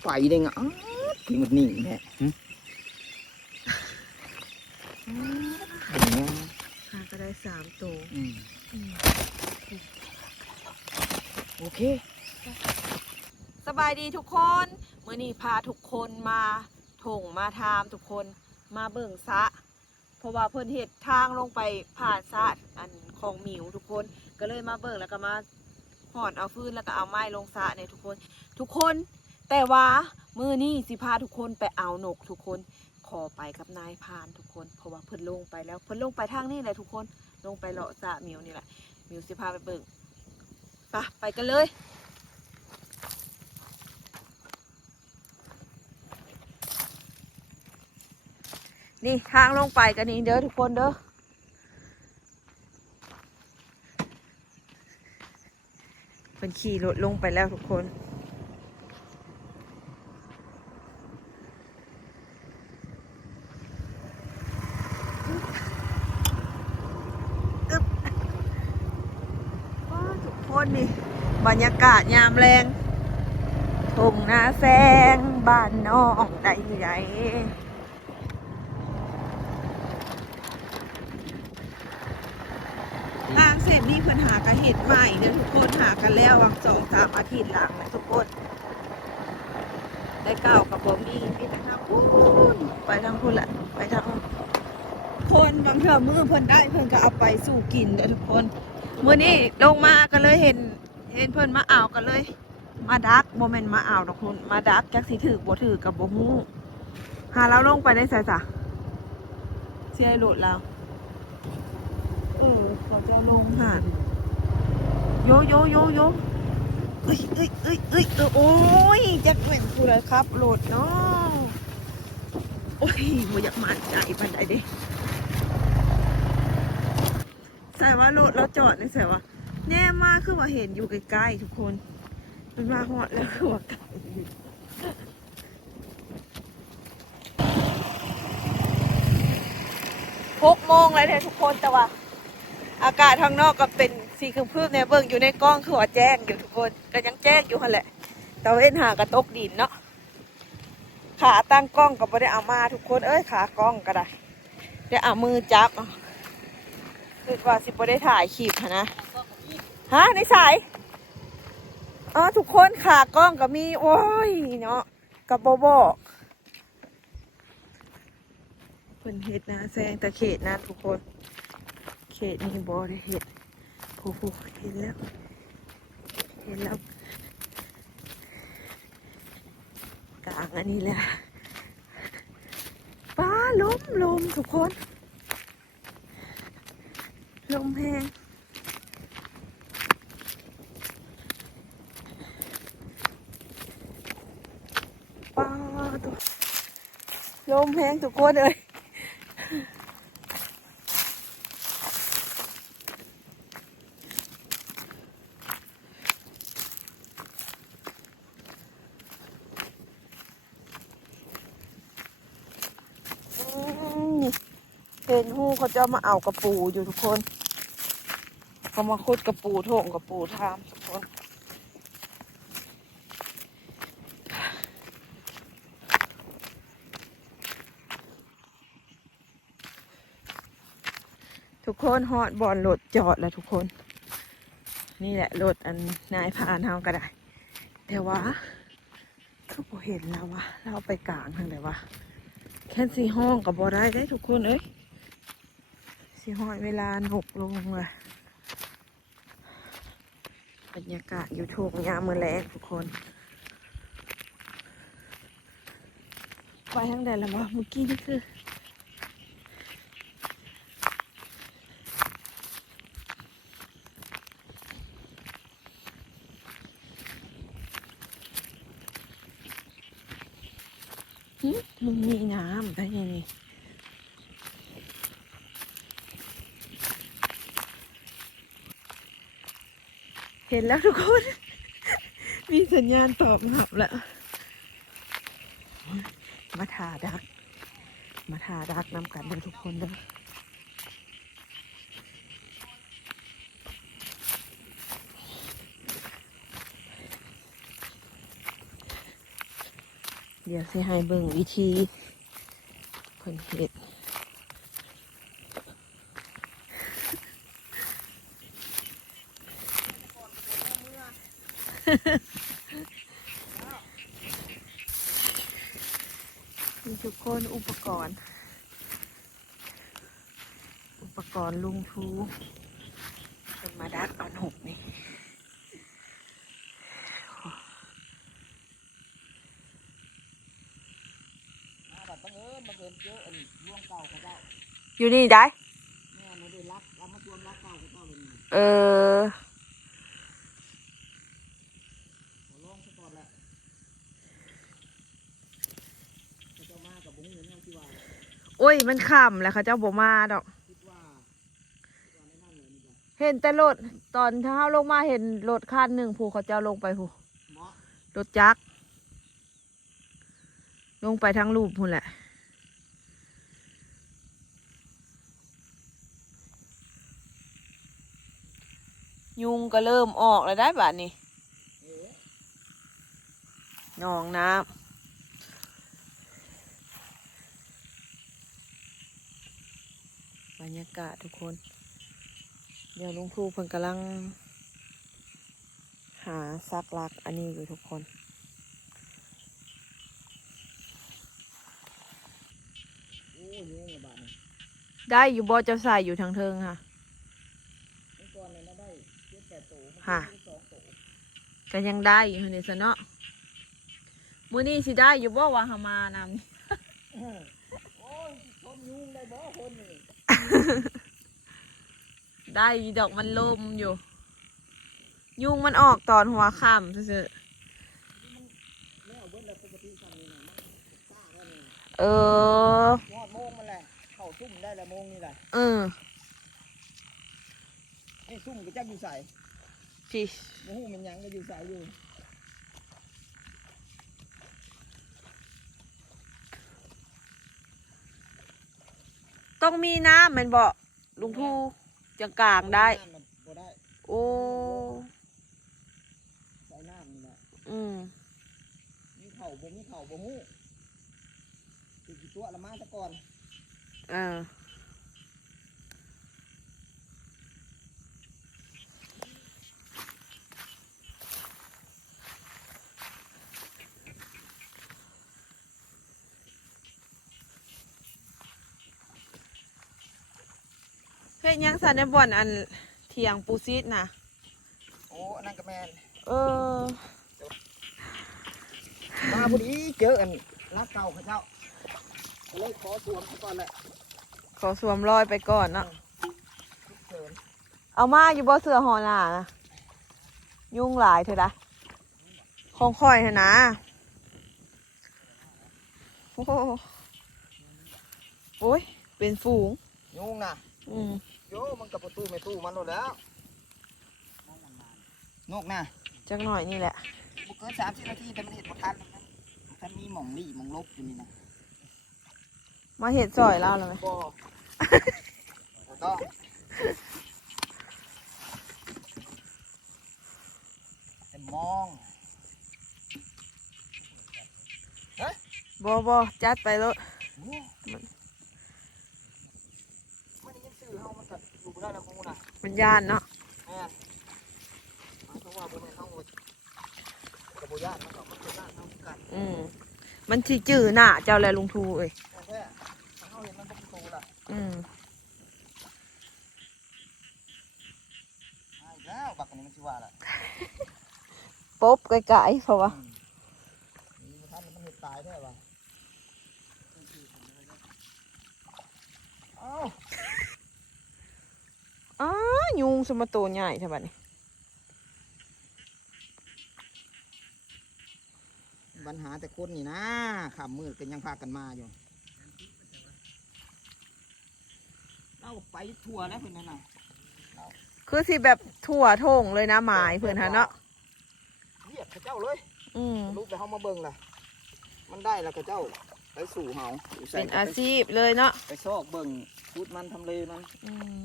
ไฟได้ไงที่มันนิ่งแน่หาก็ได้3 ตัวโอเคสบายดีทุกคนเมื่อนี้พาทุกคนมาถงมาทามทุกคนมาเบิ่งสะเพราะว่าเพิ่นเฮ็ดทางลงไปผ่านสะอันของหมิวทุกคนก็เลยมาเบิ่งแล้วก็มาหอนเอาฟืนแล้วก็เอาไม้ลงสะเนี่ยทุกคนแต่ว่ามื้อนี้สิพาทุกคนไปเอานกทุกคนขอไปกับนายพานทุกคนเพราะว่าเพิ่นลงไปแล้วเพิ่นลงไปทางนี้แหละทุกคนลงไปเลาะสะหมิวนี่แหละหมิวสิพาไปเบิ่งไปกันเลยนี่ทางลงไปกันนี่เด้อทุกคนเด้อเป็นขี่รถลงไปแล้วทุกคนทุกคนนี่บรรยากาศยามแรงทุ่งนาแสงบ้านน้องใดทางเส้นนี้เพิ่นหากระเห็ดใหม่เด้อทุกคนหากันแล้ววัง2-3 อาทิตย์หลังนะทุกคนได้เก่ากับบ่มีแต่ทางพูนไปทางพูนแหละไปทางคนบางเทื่อมือเพิ่นได้เพิ่นก็เอาไปสู่กินเด้อทุกคนมื้อนี้ลงมาก็เลยเห็นเพิ่นมาเอากันเลยมาดักบ่แม่นมาเอาดอกคุณมาดักจักสิถือบ่ถือกับบ่ฮู้หาเราลงไปได้ไสซะเสียโหลดเราเขาจะลงหาดโยเอ้ยโอ้ยจักแม่นกูเลยครับโหลดเนาะโอ้ยบ่อยากมั่นใจปานใดเด้ใส่ว่าโหลดเราจอดในใส่ว่าแน่มากคือว่าเห็นอยู่ใกล้ๆทุกคนมันมาฮอดแล้วคือว่าไกล6 โมงแล้วเนี่ยทุกคนแต่ว่าอากาศข้างนอกก็เป็นสีครึ้มๆเนี่ยเบิ่งอยู่ในกล้องคือว่าแจ้งอยู่ทุกคนก็ยังแจ้งอยู่หั่นแหละแต่เว้นหากระตกดินเนาะขาตั้งกล้องก็บ่ได้เอามาทุกคนเอ้ยขากล้องก็ได้ได้เอามือจับคือว่าสิบ่ได้ถ่ายคลิปนะฮะในสายทุกคนขากล้องก็มีโอ้ยเนาะกับบ่บอกเพิ่นเฮ็ดนะแซงแต่เขตนะทุกคนเขตนี้บ่ได้เฮ็ดโอ้โหเห็นแล้วกลางอันนี้แหละป้าลมทุกคนลมแห้งป้าตัวลมแห้งทุกคนเลยเห็นหูเขาจะมาเอากระปูอยู่ทุกคนเขามาขุดกระปูโถงกระปูทามทุกคนฮอดบอลรถจอดแล้วทุกคนนี่แหละรถอันนายพานเฮาก็ได้แต่ว่าเขาบ่เห็นแล้ววะเราไปกลางทางไหนวะแค่สีห้องกับบ่ได้ทุกคนเอ้ยสีห้อยเวลานกลงเลยบรรยากาศอยู่ทุ่งหญ้ามื้อแลงทุกคนไปทางใดแล้ววะเมื่อกี้นี่คือมันมีน้ำได้ยังไงเห็นแล้วทุกคน มีสัญญาณตอบรับแล้วมาทาดักนำกันเลยทุกคนเลย เดี๋ยวสิให้เบิ่งวิธีเพิ่นเฮ็ดมีทุกคนอุปกรณ์ลุงทูเป็นมาดัดเอาหกนี่บังเอิญเจออันร่วงเก่าเขาเจ้า อยู่นี่ได้ แม่ไม่ได้รักเอามาตวมรักเก่าเขาเจ้าเลย เออ ขอลองซะก่อนแหละเขาเจ้ามากับบุ้งเหมือนกันที่ว่า โอ้ยมันขำแล้วเขาเจ้าบ่มาดอก คิดว่าในนั่นเลยนี่จ้ะ เห็นแต่รถตอนเช้าลงมาเห็นรถคันหนึ่งผู้เขาเจ้าลงไปผู้ หมอ รถจักรลงไปทั้งรูปพุ่นแหละยุงก็เริ่มออกแล้วได้บัดนี้หนองน้ำบรรยากาศทุกคน เดี๋ยวลุงครูเพิ่นกำลังหาซักลักอันนี้อยู่ทุกคน โอ้ยยุ่งระบาดนี่ ได้อยู่บ่เจ้าใส่อยู่ทางเทิงค่ะ มันก่อนเลยนะได้7-8โต ค่ะ 2โต ก็ยังได้อยู่นี่ซะเนาะมื้อนี้สิได้อยู่บ่ว่าหามานำนี่ โอ้ยทนยุ่งได้บ่คนนี่ ได้อยู่ดอกมันลมอยู่ ยุงมันออกตอนหัวค่ำซื่อ แล้วเบิ้ลแล้วปกติสั่งนี่นะมันซ่าแล้วนี่ ๆเออ ยอดโมงมันแหละเข้าซุ่มได้แล้วโมงนี่แหละ เออ นี่ซุ่มก็จักอยู่ใส่ พี่ โมหูมันหยังก็อยู่ใส่อยู่ ต้องมีน้ำแมันบ่ลุงทูจังกลางได้ น้ำมันบ่ได้ โอ้ ใส่น้ำนี่แหละ อืม มีเข่าบ่หูติดกี่ตัวละมาซะก่อน เออเฮ็ดหยังสันในบ่อนอันเถียงปูซีดน่ะ โอ้อันนั้นก็แม่น เออ มาพอดีเจออันรักเก่าเขาเจ้าก็เลยขอสวมซะก่อนแหละ ขอสวมรอยไปก่อนเนาะ ทุกเชิญ เอามาอยู่บ่เสือหอหนานะยุ่งหลายเถอะนะของค่อยเถอะนะโอ้โหโอ้ยเป็นฝูง ยุ่งนะ อืม โยมันกับประตูไม่ตู้มันหมดแล้วนกนะ จักหน่อยนี่แหละ บุกเกิน30 นาทีแต่มันเห็นบ่ทันมันมีหม่องลี่หม่องลบอยู่นี่นะ มาเห็ดซอยแล้วเหรอไหม บ่ต้องแต่มอง บ่จัดไปแล้ว มันได้ยินสื่อเฮามันก็อยู่บ่ได้แล้วคงน่ะ มันยานเนาะ แม่นเพราะว่าบ่แม่นเฮาก็บ่ย่านมันก็ย่านเฮาคือกัน อืมมันสิจื้อหน้าเจ้าแลลุงทูเอ้ย แต่แท้ถ้าเฮาเห็นมันบ่โตล่ะ อืม อีกแล้วบักอันนี้มันสิว่าล่ะ ป๊บไกลๆเพราะว่า นี่บ่ทันมันเฮ็ดตายแท้ว่ะเอ้า อ้ายุงสมาโตใหญ่ใช่ปะนี่ ปัญหาแต่คนนี่นะค่ำมืดก็ยังพากันมาอยู่เราก็ไปทั่วแล้วเพิ่นนั่นน่ะ คือสิแบบทั่วโท่งเลยนะหมายเพื่อนฮะเนาะ เรียกเขาเจ้าเลย อืม รูปแต่เฮามาเบิ่งล่ะมันได้แล้วเขาเจ้าไปสู่เฮาอยู่ใส่ เป็นอาชีพเลยเนาะ ไปซอกเบิ่งพูดมันทำเลมัน อืม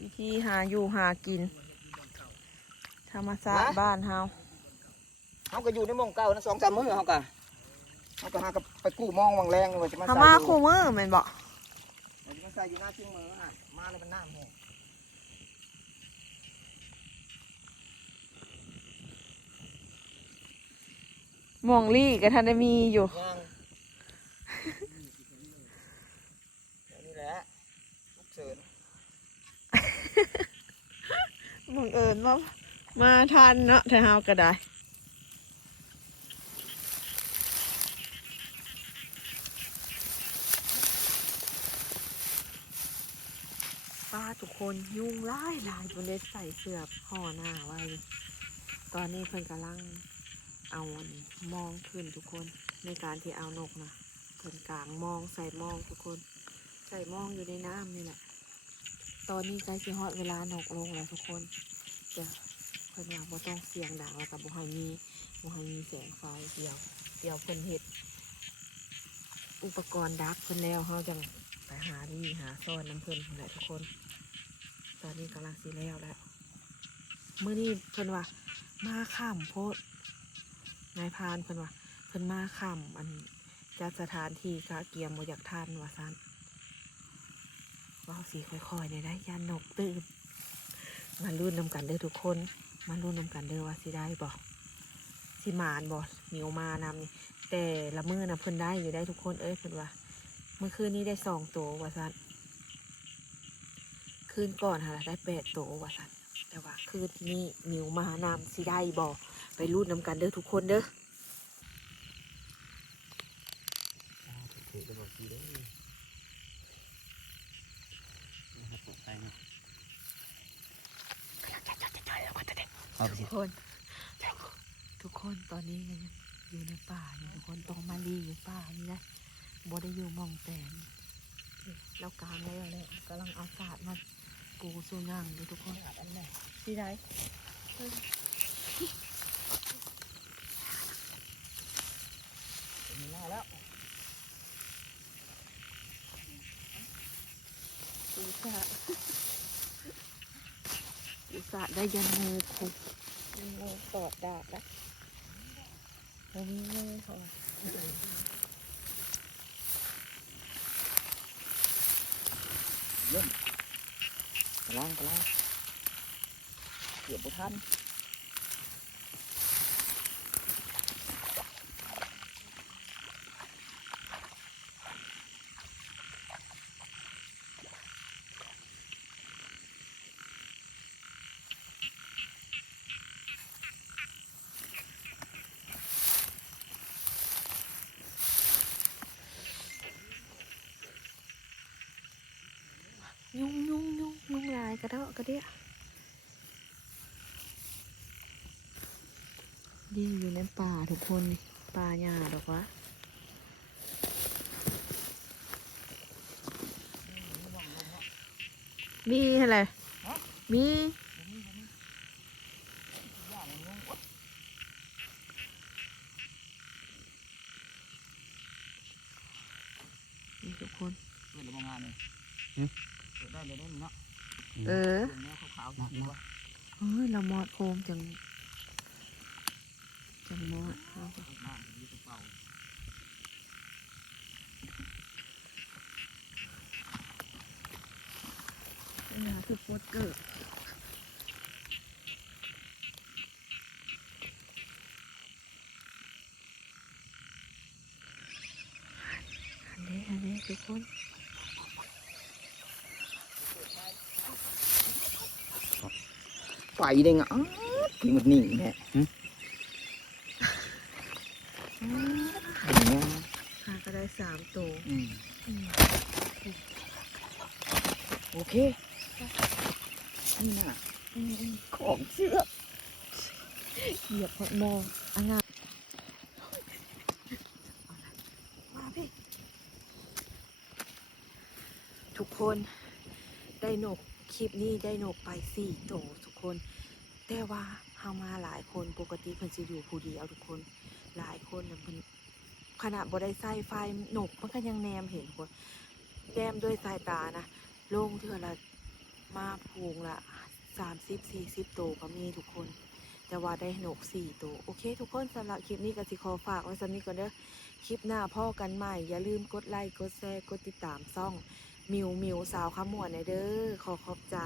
วิธีหาอยู่หากินธรรมชาติบ้านเฮา เขาก็อยู่ในหมองเก่านะ2-3 มื้อเขาก็หากับไปกู้มองวังแรงว่าจะมา เขา ใส่ มา อยู่ คู่มือแม่นบ่ ว่าจะมาใส่อยู่หน้าจิ้งมือฮะมาแล้วมันน้ำแห้ง หมองลี่ก็ทันได้มีอยู่ ย่างนี่แหละลูกเสือ บังเอิญว่ามาทันเนาะถ้าเฮาก็ได้ป้าทุกคนยุ่งหลายบนเด็ใส่เสื้อห่อหน้าไว้ ตอนนี้เพิ่นกำลังเอาอันมองขึ้นทุกคนในการที่เอานกนะเพิ่นกลางมองใส่มองทุกคนใส่มองอยู่ในน้ำนี่แหละ ตอนนี้ใกล้สิฮอดเวลานกลงแล้วทุกคนจะเพิ่นว่าบ่ต้องเสียงดังแล้วกับบ่ให้มีแสงไฟเดียวเพิ่นเฮ็ดอุปกรณ์ดักเพิ่นแล้วเฮาจังไปหาดีหาซ่อนน้ำเพิ่นนั่นแหละทุกคน ตอนนี้กำลังสิแล้วแล้วมื้อนี้เพิ่นว่ามาค่ำโพดนายพรานเพิ่นว่าเพิ่นมาค่ำอันจัดสถานที่กะเกียมบ่อยากทานว่าซั่นเว้าสิค่อยๆได้ยานนกตื่นมาลุ้นนำกันเด้อทุกคนมาลุ้นนำกันเด้อว่าสิได้บ่สิหมานบ่เหนียวมานำนี่แต่ละมื้อน่ะเพิ่นได้อยู่ได้ทุกคนเอ้ยเพิ่นว่าเมื่อคืนนี้ได้2 ตัวว่าซั่นคืนก่อนค่ะได้8 ตัวว่าซั่นแต่ว่าคืนนี้เหนียวมานำสิได้บ่ไปลุ้นนำกันเด้อทุกคนเด้อ ถือจะบอกทีได้นะครับปลอดภัยนะทุกคนตอนนี้ยังอยู่ในป่าอยู่ทุกคนต้องมาลีอยู่ป่านี่นะบ่ได้อยู่หมองแต่นเรากลางแล้วแหละกำลังเอาศาสตร์มาปูสู่ย่างดูทุกคนอันไหนที่ไหนมีหน้าแล้ว ปูศาสตร์ปูศาสตร์ได้ยันงูคุกงูตอดดาบนะเรามีงูเขา เยี่ยมกำลังเกือบบ่ทันยุ่งลายกระเดาะกระเดียดีอยู่ในป่าทุกคนนี่ป่าหญ้าดอกวะมีอะไรมีนี่ทุกคน เปิดระบบงานเลยเปิดได้เลยได้มั้ยเนาะ เออ เนื้อขาวๆดีวะ เฮ้ยเรามอดโคมจังมอดเอาไป มากดีกระเป๋า คือโปสเกิดอันนี้ทุกคน ไฟได้ไงที่มันนิ่งแท้หาก็ได้3 ตัวโอเคนี่น่ะของเชื่อ เหยียบหดมองอันนั้นมาพี่ทุกคนได้นกคลิปนี้ได้นกไป4 ตัวทุกคนแต่ว่าเฮามาหลายคนปกติเพิ่นสิอยู่ผู้เดียวทุกคนหลายคนน่ะเพิ่นขณะบ่ได้ใส่ไฟนกมันก็ยังแนมเห็นคนแนมด้วยสายตานะลงเทื่อละมาพูงละ30-40 ตัวก็มีทุกคน แต่ว่าได้นก4ตัวโอเคทุกคนสำหรับคลิปนี้ก็สิขอฝากไว้สำนี้ก่อนเด้อคลิปหน้าพ่อกันใหม่อย่าลืมกดไลค์กดแชร์กดติดตามช่องมิวสาวขมวดในเด้อขอบใจ